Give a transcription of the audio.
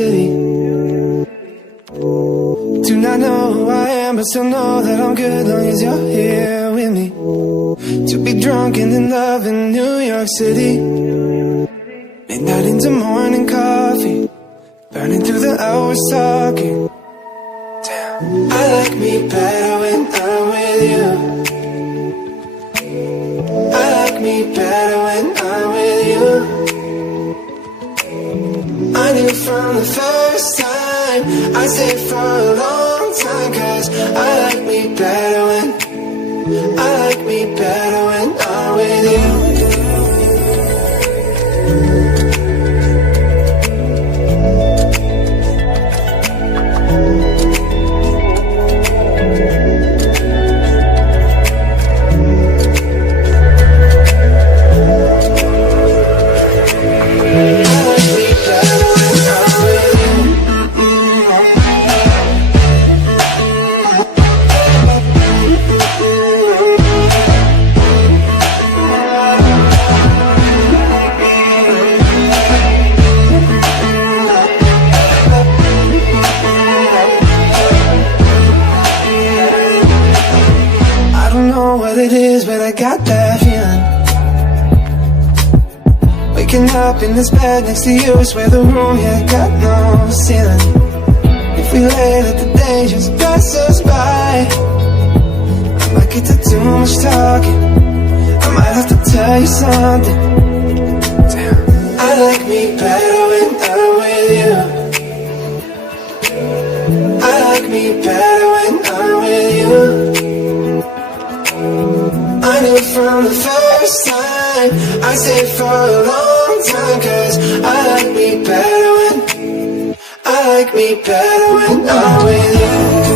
City. Do not know who I am, but still know that I'm good long as you're here with me. To be drunk and in love in New York City. Midnight into morning coffee, burning through the hours talking. Damn, I like me better when I'm with you. I like me better when I'm with you. I knew from the first time, I stayed for a long time, 'cause I like me better when I'm with you. What it is, but I got that feeling. Waking up in this bed next to you, swear the room here got no ceiling. If we lay, let the day just pass us by. I might get to too much talking, I might have to tell you something. Damn, I like me better when I'm with you. I like me better when I'm with you. I knew from the first time, I stayed for a long time, 'cause I like me better when I'm with you.